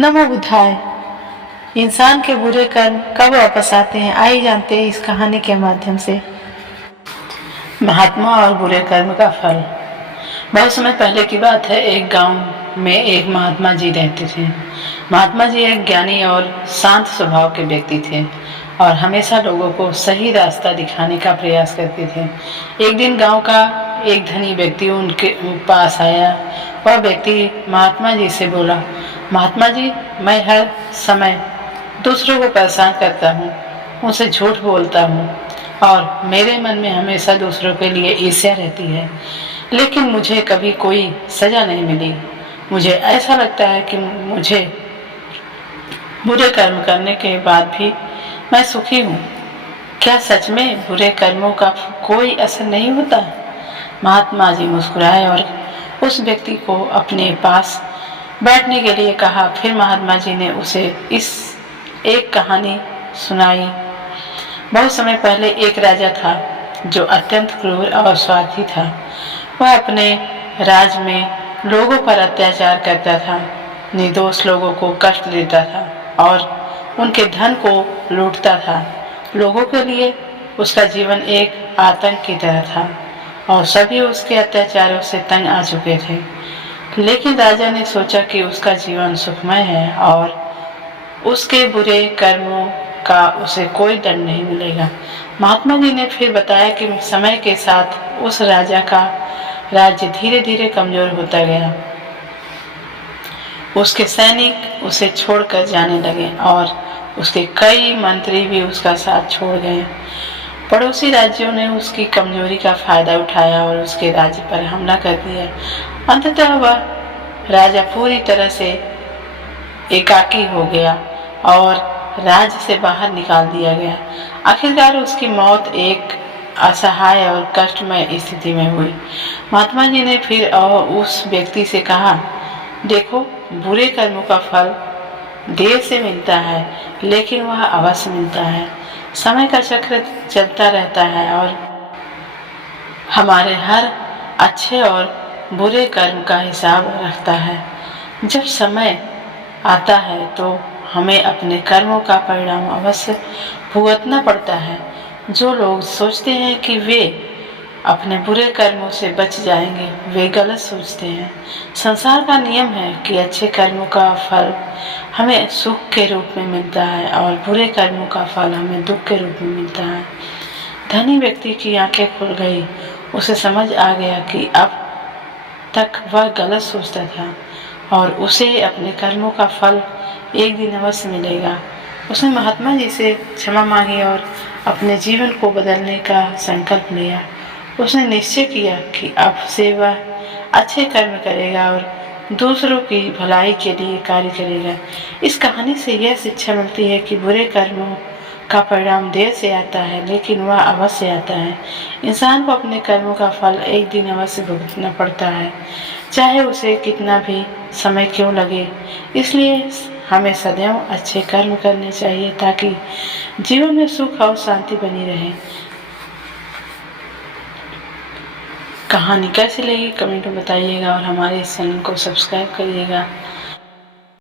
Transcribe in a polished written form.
नमो बुद्धाय। इंसान के बुरे कर्म कब वापस आते हैं, आइए जानते हैं इस कहानी के माध्यम से। महात्मा और बुरे कर्म का फल। बहुत समय पहले की बात है। एक गांव में एक महात्मा जी रहते थे। महात्मा जी एक ज्ञानी और शांत स्वभाव के व्यक्ति थे और हमेशा लोगों को सही रास्ता दिखाने का प्रयास करते थे। एक दिन गांव का एक धनी व्यक्ति उनके पास आया। वह व्यक्ति महात्मा जी से बोला, महात्मा जी, मैं हर समय दूसरों को परेशान करता हूँ, उनसे झूठ बोलता हूँ और मेरे मन में हमेशा दूसरों के लिए ईर्ष्या रहती है, लेकिन मुझे कभी कोई सजा नहीं मिली। मुझे ऐसा लगता है कि मुझे बुरे कर्म करने के बाद भी मैं सुखी हूँ। क्या सच में बुरे कर्मों का कोई असर नहीं होता? महात्मा जी मुस्कुराए और उस व्यक्ति को अपने पास बैठने के लिए कहा। फिर महात्मा जी ने उसे एक कहानी सुनाई। बहुत समय पहले एक राजा था जो अत्यंत क्रूर और स्वार्थी था। वह अपने राज में लोगों पर अत्याचार करता था, निर्दोष लोगों को कष्ट देता था और उनके धन को लूटता था। लोगों के लिए उसका जीवन एक आतंक की तरह था और सभी उसके अत्याचारों से तंग आ चुके थे। लेकिन राजा ने सोचा कि उसका जीवन सुखमय है और उसके बुरे कर्मों का उसे कोई दंड नहीं मिलेगा। महात्मा जी ने फिर बताया कि समय के साथ उस राजा का राज्य धीरे धीरे कमजोर होता गया। उसके सैनिक उसे छोड़कर जाने लगे और उसके कई मंत्री भी उसका साथ छोड़ गए। पड़ोसी राज्यों ने उसकी कमजोरी का फायदा उठाया और उसके राज्य पर हमला कर दिया। अंततः वह राजा पूरी तरह से एकाकी हो गया और राज्य से बाहर निकाल दिया गया। आखिरकार उसकी मौत एक असहाय और कष्टमय स्थिति में हुई। महात्मा जी ने फिर उस व्यक्ति से कहा, देखो, बुरे कर्मों का फल देर से मिलता है, लेकिन वह अवश्य मिलता है। समय का चक्र चलता रहता है और हमारे हर अच्छे और बुरे कर्म का हिसाब रखता है। जब समय आता है तो हमें अपने कर्मों का परिणाम अवश्य भुगतना पड़ता है। जो लोग सोचते हैं कि वे अपने बुरे कर्मों से बच जाएंगे, वे गलत सोचते हैं। संसार का नियम है कि अच्छे कर्मों का फल हमें सुख के रूप में मिलता है और बुरे कर्मों का फल हमें दुख के रूप में मिलता है। धनी व्यक्ति की आंखें खुल गई। उसे समझ आ गया कि अब तक वह गलत सोचता था और उसे अपने कर्मों का फल एक दिन अवश्य मिलेगा। उसने महात्मा जी से क्षमा मांगी और अपने जीवन को बदलने का संकल्प लिया। उसने निश्चय किया कि अब से वह अच्छे कर्म करेगा और दूसरों की भलाई के लिए कार्य करेगा। इस कहानी से यह शिक्षा मिलती है कि बुरे कर्मों का परिणाम देर से आता है, लेकिन वह अवश्य आता है। इंसान को अपने कर्मों का फल एक दिन अवश्य भुगतना पड़ता है, चाहे उसे कितना भी समय क्यों लगे। इसलिए हमें सदैव अच्छे कर्म करने चाहिए ताकि जीवन में सुख और शांति बनी रहे। कहानी कैसी लगी कमेंट में बताइएगा और हमारे इस चैनल को सब्सक्राइब करिएगा।